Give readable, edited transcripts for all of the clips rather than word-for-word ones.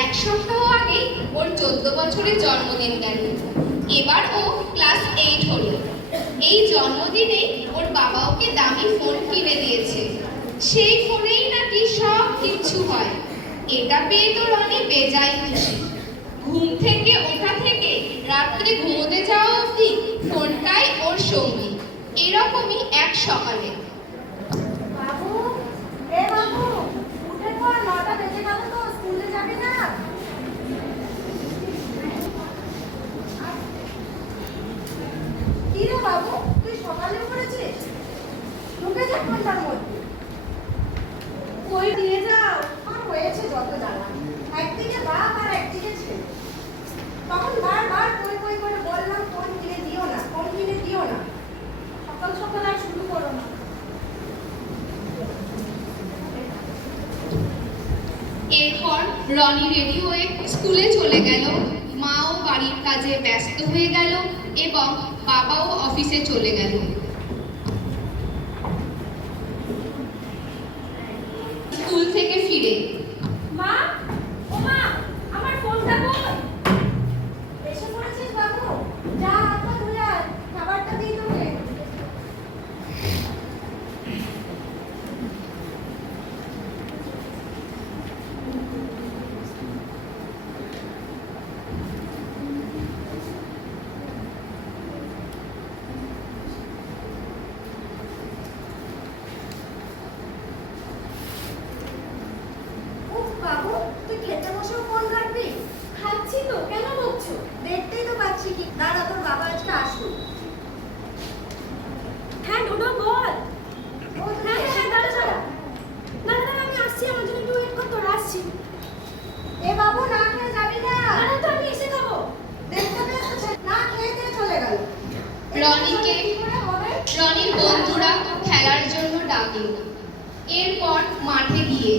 এক সপ্তাহ আগেই ওর 14 বছরের জন্মদিন গেল। এবার ও ক্লাস 8 হলো। এই জন্মদিনে ওর বাবা ওকে দামি ফোন কিনে দিয়েছে। সেই ফোনেই নাকি সব কিছু হয়। এটা পেয়ে তো রনি বেজায় খুশি। ঘুম থেকে ওঠা থেকে রাত্রে ঘুমোতে যাওয়া অবধি ফোনটাই ওর সঙ্গী। এরকমই এক সকালে বাবু, বাবু, উঠে পড়, 9টা বেজে গেল তো, স্কুলে যাবি না? কি রে বাবু, তুই সকালে পড়েছিস? ঢুকে যা ফোনটার মধ্যে। কই দিয়ে যাও, আর হয়েছে যত জ্বালা। একদিকে বাপ আর একদিকে ছেলে। তখন বারবার কই কই করে বললাম ফোন কিনে দিও না, ফোন কিনে দিও না। সকাল সকাল আর শুরু করো না। এরপর রনি রেডি হয়ে স্কুলে চলে গেল। মাও বাড়ির কাজে ব্যস্ত হয়ে গেল এবং বাবাও অফিসে চলে গেল। স্কুল থেকে ফিরে মা, ও মা, আমার ফোনটা কই? এসে পড়েছিস বাবু? যা হাত পা ধুয়ে আয়, খাবারটা দিই তোকে। উফ বাবু, তুই খেতে বসেও ফোন ঘাঁটবি? খাচ্ছি তো, কেন বকছো? দেখতেই তো পাচ্ছি কি। দাঁড়া, তোর বাবা আজকে আসুক। হ্যাঁ ডোডো বল। ও হ্যাঁ হ্যাঁ দাঁড়া দাঁড়া দাঁড়া দাঁড়া, আমি আসছি, আমার জন্য একটু ওয়েট কর, তোর আসছি। এ বাবু, না খেয়ে যাবি না? দাঁড়া তো, আমি এসে খাবো। দেখতে পেয়েছো না খেয়ে দিয়ে চলে গেল। রনিকে রনির বন্ধুরা খেলার জন্য ডাকল। এরপর মাঠে গিয়ে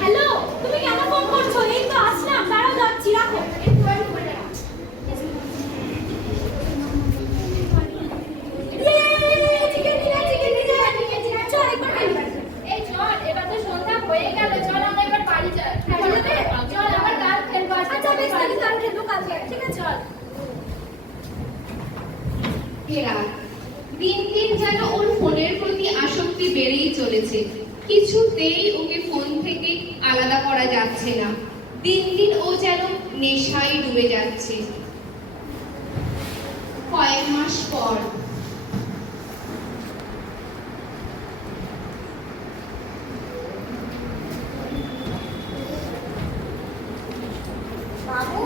হ্যালো, তুমি কেন ফোন করছো? এই তো আসলাম, দাঁড়াও যাচ্ছি, রাখো। এই চল, এবার তো সন্ধ্যা হয়ে গেল, চল আমরা এবার বাড়ি যাই। চল, আবার কাল খেলবো। আচ্ছা বেশ, তাহলে কাল খেলবো, কাল ঠিক আছে চল। ফেরা দিন দিন যেন ওর ফোনের প্রতি আসক্তি বেড়েই চলেছে। কিছুতেই ওকে ফোন থেকে আলাদা করা যাচ্ছে না। দিন দিন ও যেন নেশায় ডুবে যাচ্ছে। কয়েক মাস পর বাবু,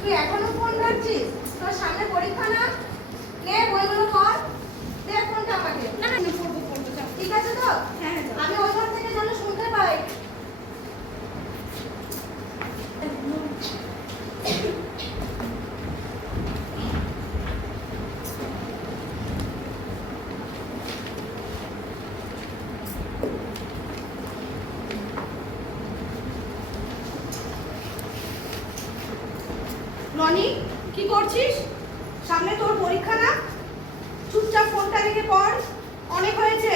তুই এখনো ফোন ঘাঁটছিস? তোর সামনে পরীক্ষা না? নে বইগুলো পড়। দে ফোনটা আমাকে। না না, পড়বো পড়বো, চল। ঠিক আছে তো? হ্যাঁ হ্যাঁ, আমি ওই ঘর থেকে যেন শুনতে পাই। রনি, কি করছিস? সামনে তোর পরীক্ষা না? চুপচাপ ফোনটা রেখে পড়, অনেক হয়েছে।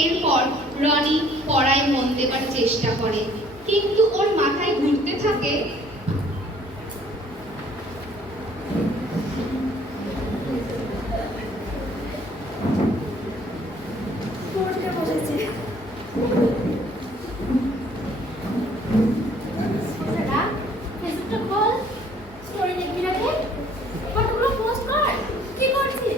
এরপর রনি পড়ায় মন দেবার চেষ্টা করে, কিন্তু ওর মাথায় ঘুরতে থাকে পড়তে বসেছে। ফেসবুকটা খোল, স্টোরি দেখবি নাকি? ফটোগুলো পোস্ট কর। কি করছিস?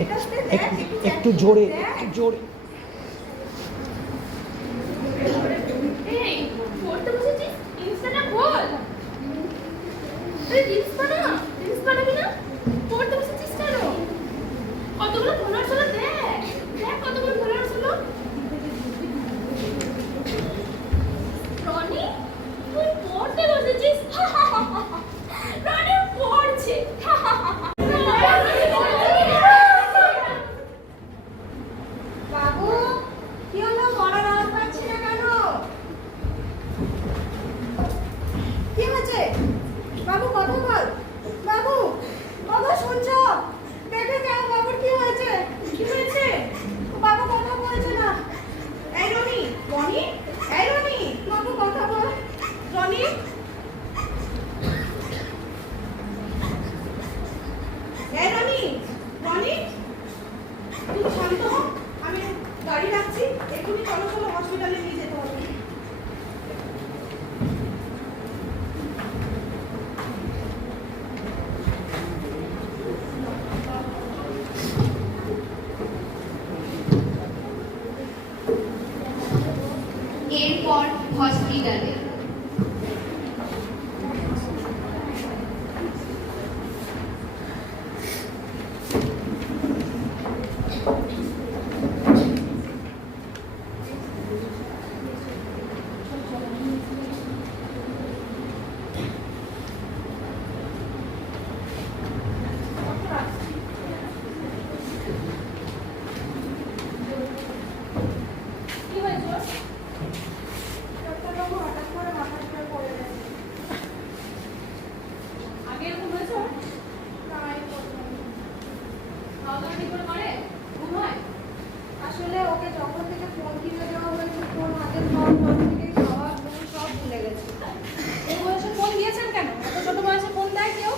এটা আসতে দেখ, একটু জোরে, দেখ। একটু জোরে। এই পড়তে বসেছিস ইনস্টাটা খোল। রিলস বানাবি না? পড়তে বসেছিস কেন? কতগুলো ফলোয়ার্স হলো দেখ, কতগুলো ফলোয়ার্স হলো। রনি তুই পড়তে বসেছিস? রনি পড়ছে। বাবু, কি হলো? গলার আওয়াজ পাচ্ছি না কেন? কি হয়েছে? বাবু কথা বল। বাবু, বাবু শুনছো? দেখে যাও বাবুর কি হয়েছে? কি হয়েছে? বাবু কথা বলছে না। এই রনি, রনি, এই রনি, বাবু কথা বল। রনি, এই রনি, রনি, তুই শান্ত হ। আমি গাড়ি রাখছি, এক্ষুনি চলো চলো হসপিটালে নিয়ে যেতে হবে। এরপর হসপিটালে। কি হয়েছে ওর? ডাক্তারবাবু হঠাৎ করে মাথার উপরে পড়ে গেছে। আগে এরকম হয়েছে ওর? না, এই প্রথম। খাওয়া দাওয়া ঠিক করে করে? ঘুম হয়? আসলে ওকে যখন থেকে ফোন কিনে দেওয়া হয়েছে, ফোন হাতে পাওয়ার পর থেকেই খাওয়া ঘুম সব ভুলে গেছে। এই বয়সে ফোন দিয়েছেন কেন? এত ছোট বয়সে ফোন দেয় কেউ?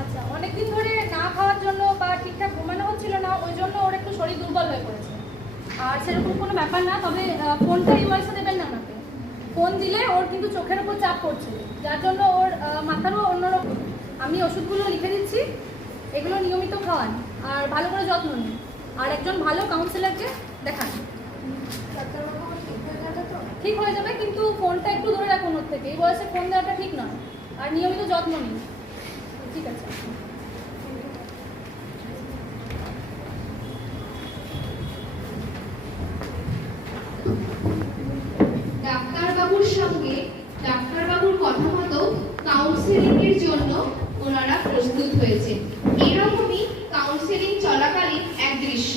আচ্ছা, অনেকদিন ধরে না খাওয়ার জন্য বা ঠিকঠাক ঘুমানো হচ্ছিল না, ওই জন্য ওর একটু শরীর দুর্বল হয়ে পড়েছে। আর সেরকম কোনো ব্যাপার না, তবে ফোনটা এই বয়সে দেবেন না ওনাকে। ফোন দিলে ওর কিন্তু চোখের উপর চাপ পড়ছে, যার জন্য ওর মাথারও অন্যরকম। আমি ওষুধগুলো লিখে দিচ্ছি, এগুলো নিয়মিত খাওয়ান আর ভালো করে যত্ন নিন। আর একজন ভালো কাউন্সিলরকে দেখান। ডাক্তারবাবু ঠিক হয়ে যাবে তো? ঠিক হয়ে যাবে, কিন্তু ফোনটা একটু দূরে রাখুন ওর থেকে। এই বয়সে ফোন দেওয়াটা ঠিক নয়। আর নিয়মিত যত্ন নিন। ঠিক আছে। ডাক্তারবাবুর সঙ্গে ডাক্তারবাবুর কথা মতো কাউন্সেলিং এর জন্য ওনারা প্রস্তুত হয়েছে। এরকমই কাউন্সেলিং চলাকালীন এক দৃশ্য।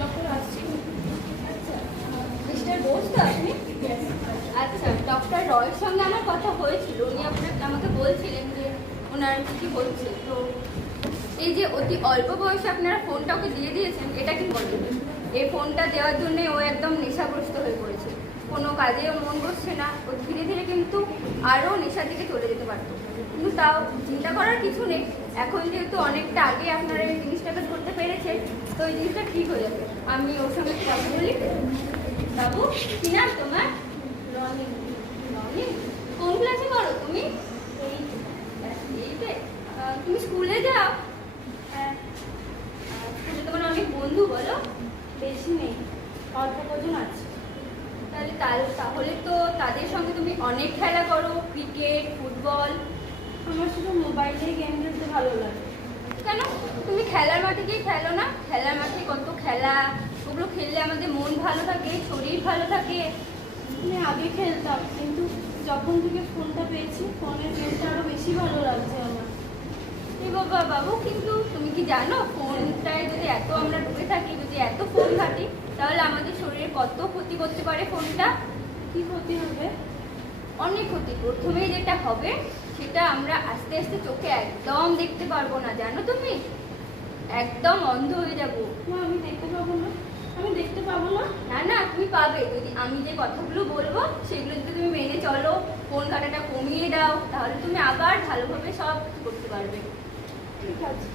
ডক্টর আসছি। আচ্ছা, মিস্টার বোস তো আপনি? আচ্ছা, ডক্টর রয়ের সঙ্গে আমার কথা হয়েছিল। উনি আমাকে বলছিলেন যে ওনার কি হচ্ছে। তো এই যে অতি অল্প বয়সে আপনারা ফোনটা ওকে দিয়ে দিয়েছেন, এটা কি বলবেন? এই ফোনটা দেওয়ার জন্যে ও একদম নেশাগ্রস্ত হয়ে পড়েছে। কোনো কাজেও মন বসছে না। ও ধীরে ধীরে কিন্তু আরও নেশার দিকে চলে যেতে পারতো, কিন্তু তাও চিন্তা করার কিছু নেই। এখন যেহেতু অনেকটা আগে আপনারা এই জিনিসটাকে ধরতে পেরেছে, তো এই জিনিসটা ঠিক হয়ে যাবে। আমি ওর সঙ্গে একটু কথা বলি। বাবু, কি নাম তোমার? রনি। রনি, কোন ক্লাসে করো তুমি? এইটে। তুমি স্কুলে যাও? হ্যাঁ। স্কুলে তোমার অনেক বন্ধু বলো? বেশি নেই, অল্প কজন আছে। তাহলে তো তাদের সঙ্গে তুমি অনেক খেলা করো, ক্রিকেট, ফুটবল। আমার শুধু মোবাইলে গেম খেলতে ভালো লাগে। কেন তুমি খেলার মাঠে গিয়ে খেলো না? খেলার মাঠে কত খেলা, ওগুলো খেললে আমাদের মন ভালো থাকে, শরীর ভালো থাকে। আমি আগে খেলতাম, কিন্তু যখন থেকে ফোনটা পেয়েছি, ফোনের গেমটা আরো বেশি ভালো লাগছে আমার। এই বাবা বাবু, কিন্তু তুমি কি জানো ফোনটায় যদি এত আমরা ডুবে থাকি, যদি এত ফোন ঘাটি, তাহলে আমাদের শরীরে কত ক্ষতি করতে পারে ফোনটা? কি ক্ষতি হবে? অনেক ক্ষতি। প্রথমেই যেটা হবে, সেটা আমরা আস্তে আস্তে চোখে একদম দেখতে পারবো না, জানো তুমি? একদম অন্ধ হয়ে যাবো। না, আমি দেখতে পাবো না। আমি দেখতে পাবো না? না না, তুমি পাবে যদি আমি যে কথাগুলো বলবো সেগুলো যদি তুমি মেনে চলো, ফোন ঘাটাটা কমিয়ে দাও, তাহলে তুমি আবার ভালোভাবে সব করতে পারবে। ঠিক আছে।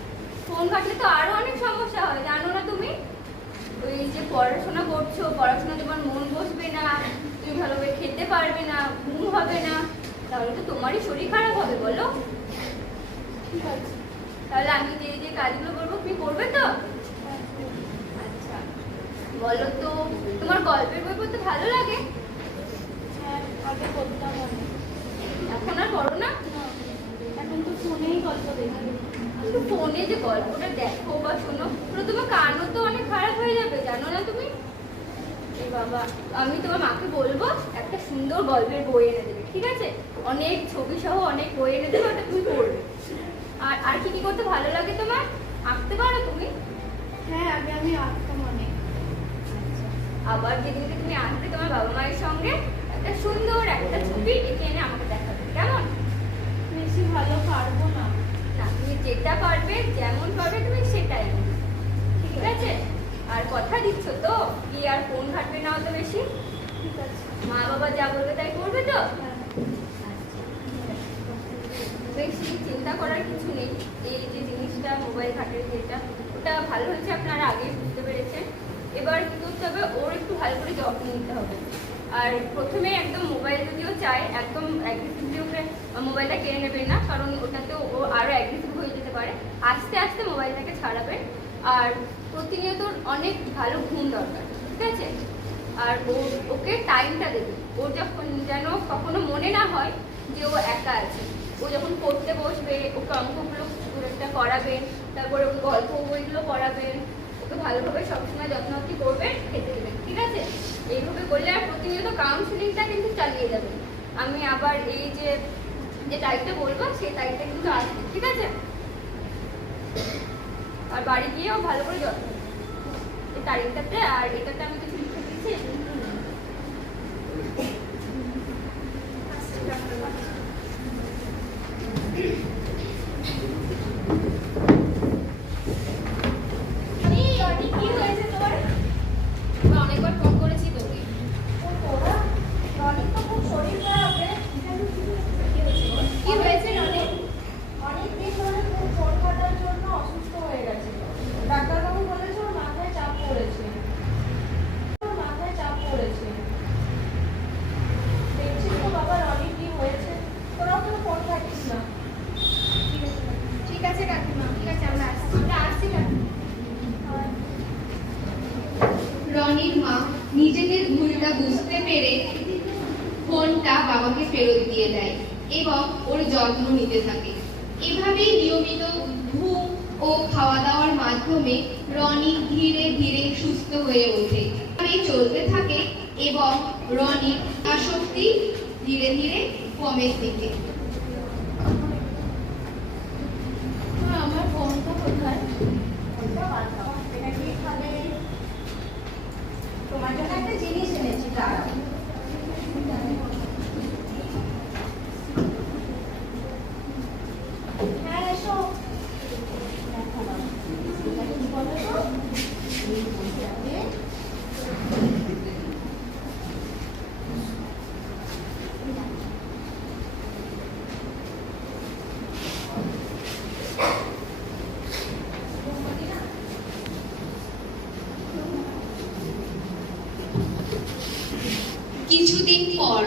ফোন ঘাটলে তো আরো অনেক সমস্যা হয়, জানো না তুমি? ওই যে পড়াশোনা করছো, পড়াশোনা তোমার মন বসবে না, তুমি ভালোভাবে খেতে পারবে না, ঘুম হবে না, তাহলে তো তোমারই শরীর খারাপ হবে, বলো? ঠিক আছে। তাহলে আমি যে কাজগুলো করবো তুমি করবে তো? আচ্ছা, বলো তো, তোমার গল্পের বই পড়তে ভালো লাগে? হ্যাঁ, আগে করতাম অনেক। এখন আর পড়ো না? না, এখন তো ফোনেই গল্প দেখি। কিন্তু ফোনে যে গল্পটা দেখো বা শোনো, পুরো তোমার কানও তো অনেক খারাপ হয়ে যাবে, জানো না তুমি? এই বাবা, আমি তোমার মাকে বলবো একটা সুন্দর গল্পের বই এনে দেবে, ঠিক আছে? অনেক ছবি সহ অনেক বই এনে দেবে, ওটা তুমি পড়বে। আর আর কি কি করতে ভালো লাগে তোমার? আঁকতে পারো তুমি? হ্যাঁ, আগে আমি আঁকতাম অনেক। আবার যেদিনকে তুমি আসবে তোমার বাবা মায়ের সঙ্গে, একটা সুন্দর একটা ছবি এঁকে এনে আমাকে দেখাবে, কেমন? বেশি ভালো পারবো না। না, তুমি যেটা পারবে, যেমন পারবে তুমি সেটাই আনবে, ঠিক আছে? আর কথা দিচ্ছ তো কি আর ফোন ঘাটবে না অত বেশি? ঠিক আছে। মা বাবা যা বলবে তাই করবে তো? হ্যাঁ। বেশি চিন্তা করার কিছু নেই। এই যে জিনিসটা মোবাইল ঘাটের যেটা, ওটা ভালো হয়েছে, আপনারা আগেই বুঝতে পেরেছেন। এবার কি করতে হবে, ওর একটু ভালো করে যত্ন নিতে হবে। আর প্রথমে একদম মোবাইল যদিও চায়, একদম অ্যাগ্রেসিভলি ওকে মোবাইলটা কেড়ে নেবেন না, কারণ ওটাতে ও আরও অ্যাগ্রেসিভ হয়ে যেতে পারে। আস্তে আস্তে মোবাইলটাকে ছাড়াবেন। আর প্রতিনিয়ত অনেক ভালো ঘুম দরকার, ঠিক আছে? আর ওকে টাইমটা দেবে, ওর যখন যেন কখনো মনে না হয় যে ও একা আছে। ও যখন পড়তে বসবে, ওকে অঙ্কগুলো একটা করাবেন, তারপরে ওকে গল্প বইগুলো পড়াবেন, ওকে ভালোভাবে সবসময় যত্নআত্তি করবেন, খেতে দেবেন, ঠিক আছে? এইভাবে করলে আর প্রতিনিয়ত কাউন্সিলিংটা কিন্তু চালিয়ে যাবেন। আমি আবার এই যে তারিখটা বলবো সেই তারিখটা কিন্তু আসবে, ঠিক আছে? আর বাড়ি গিয়েও ভালো করে যত্ন নেবেন এই তারিখটাতে। আর এটাতে আমি কিছু লিখে দিচ্ছি, কি হয়েছে তোমার? অনেকবার ফোন করেছি তোকে। ও তোরা, রনির তো খুব শরীর খারাপ রে। কি হয়েছে রনি? অনেকদিন ধরে খুব ফোন ঘাটার জন্য অসুস্থ হয়ে গেছে। ডাক্তারবাবু বলেছে ওর মাথায় চাপ পড়েছে। দেখছিস তো বাবা রনির কি হয়েছে। তোরাও তো ফোন ঘাটিস না। ঠিক আছে কাকিমা, ঠিক আছে, আমরা আসছি কাকিমা। রনির মা নিজেদের ভুলটা বুঝতে পেরে ফোনটা বাবাকে ফেরত দিয়ে দেয় এবং ওর যত্ন নিতে থাকে। এভাবেই নিয়মিত ঘুম ও খাওয়া দাওয়ার মাধ্যমে রনি ধীরে ধীরে সুস্থ হয়ে ওঠে। এভাবেই চলতে থাকে এবং রনির আসক্তি ধীরে ধীরে কমের দিকে। আমার ফোনটা কোথায়? ফোনটা বাদ দাও। এটা কি খাবে? তোমার জন্য একটা জিনিস এনেছি, দাঁড়াও। হ্যাঁ, এসো। দেখা দাও। এটা কি বলো তো? এটাকে কিছুদিন পর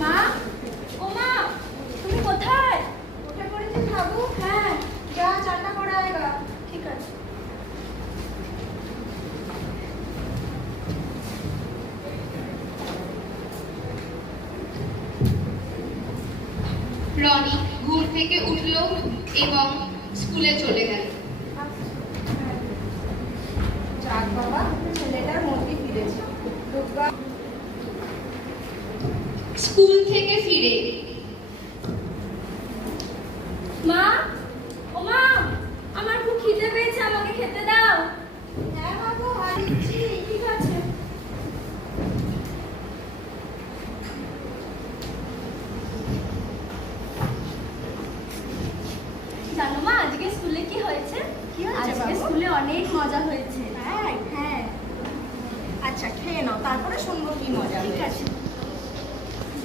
মা, ও মা, তুমি কোথায়? উঠে পড়েছিস বাবু? হ্যাঁ, যা চাটা করে আয়গা। ঠিক আছে। রনি ঘুম থেকে উঠল এবং স্কুলে চলে গেল। যাক বাবা, ছেলেটার মধ্যে ফিরেছে। দুর্গা স্কুল থেকে ফিরে মা, ও মা, আমার খুব খিদে পেয়েছে, আমাকে খেতে দাও। হ্যাঁ বাবু, আসছি, ঠিক আছে। জানো মা, আজকে স্কুলে কি হয়েছে? কি হয়েছে আজকে বাবু? স্কুলে অনেক মজা হয়েছে। তাই? হ্যাঁ, আচ্ছা, খেয়ে নাও, তারপরে শুনবো কি মজা ঠিক হয়েছে। আছে।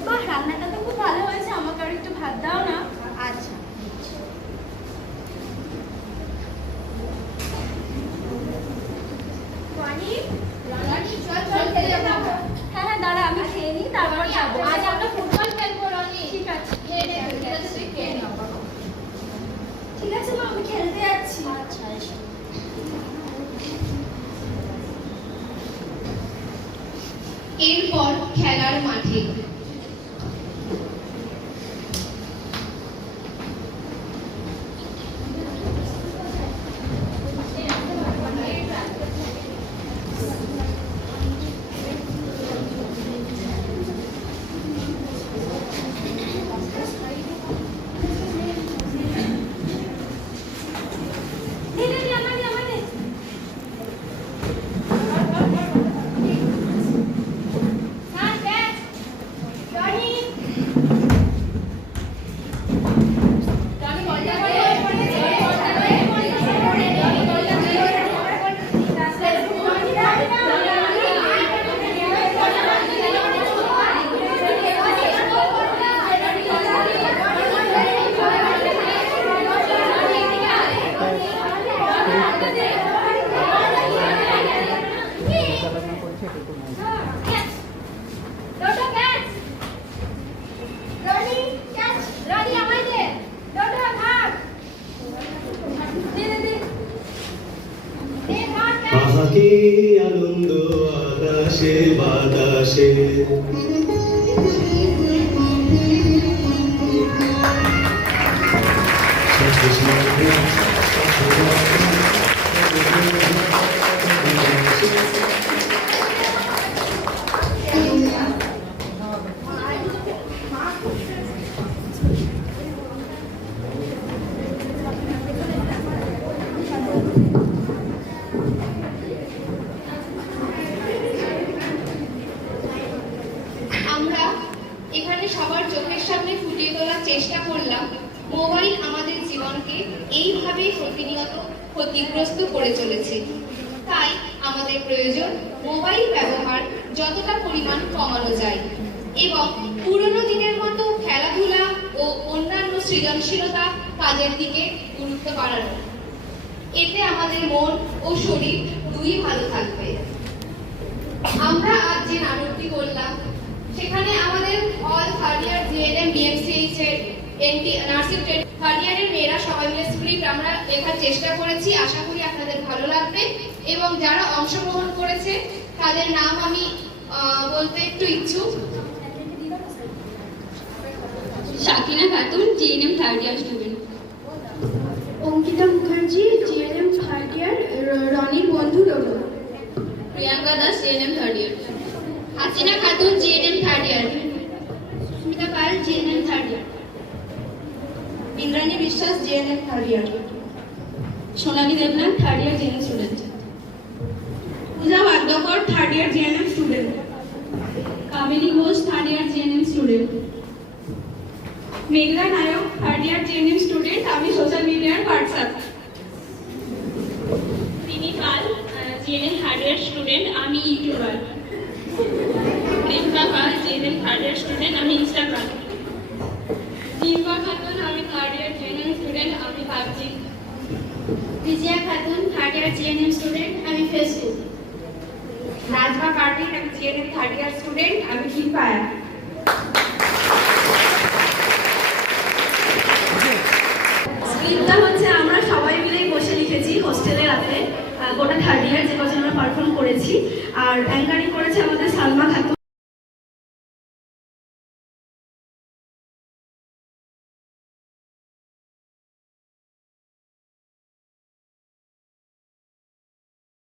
বাহ, রান্নাটা তো খুব ভালো হয়েছে, আমাকে আর একটু ভাত দাও না। আচ্ছা। রানী, রানী, চল চল খেলে যাবো। হ্যাঁ হ্যাঁ, দাঁড়া, আমি খেয়ে নিই, তারপর যাবো। আজ আমরা ফুটবল খেলবো রানী। ঠিক আছে, খেয়ে নে, ঠিক আছে, তুই খেয়ে নে। ঠিক আছে মা, আমি খেলতে যাচ্ছি। আচ্ছা, এসো। এরপর খেলার মাঠে দে, দে, দে, আমার দে, আমার দে। Sir, bat. রানী, রানী বলটা দে। ডোডো ক্যাচ। রানী ক্যাচ। রানী আমায় দে। ডোডো ভাগ। দে দে দে। দে ভাগ ক্যাচ। আহা কি আনন্দ আকাশে বাতাসে আমরা এখানে সবার চোখের সামনে ফুটিয়ে তোলার চেষ্টা করলাম মোবাইল আমাদের জীবনকে এইভাবে প্রতিনিয়ত ক্ষতিগ্রস্ত করে চলেছে। তাই আমাদের প্রয়োজন মোবাইল ব্যবহার যতটা পরিমাণ কমানো যায় এবং পুরনো দিনের মতো খেলাধুলা ও অন্যান্য সৃজনশীলতা কাজের দিকে গুরুত্ব বাড়ানো। এতে আমাদের মন ও শরীর দুই ভালো থাকবে। আমরা আজ যে নাটকটি করলাম সেখানে আমাদের all third year GNM BMCH এর নার্সিং থার্ড ইয়ারের মেয়েরা সবাই মিলে স্ক্রিপ্ট আমরা লেখার চেষ্টা করেছি। আশা করি আপনাদের ভালো লাগবে এবং যারা অংশগ্রহণ করেছে তাদের নাম আমি বলতে একটু ইচ্ছুক। Shakina Khatun, GNM third year student. Ankita Mukherjee, GNM third year, রনির বন্ধু Dodo. Priyanka Das, GNM third year. Hasina Khatun, GNM third year. Smita Pal, GNM third year. Indrani Biswas, GNM third year. Sonali Debnath, third year GNM student. Puja Badyakar, third year GNM student. Kamini Ghosh, third year GNM student. Meghla Nayak, third year GNM student. আমি social মিডিয়ার WhatsApp. Tini Pal, GNM third year student. আমি YouTuber. Priyanka Pal, GNM third year student. আমি Instagram. Dipa Khatun, আমি third year GNM student. আমি PUBG. Bijoya Khatun, third year GNM student. আমি Facebook. Najma Parvin, আমি GNM third year student. আমি Free Fire. স্ক্রিপ্টটা হচ্ছে আমরা সবাই মিলেই বসে লিখেছি হোস্টেলে রাতে, গোটা থার্ড ইয়ার যে কজন আমরা পারফর্ম করেছি। আর অ্যাঙ্কারিং করেছে আমাদের সালমা খাতুন।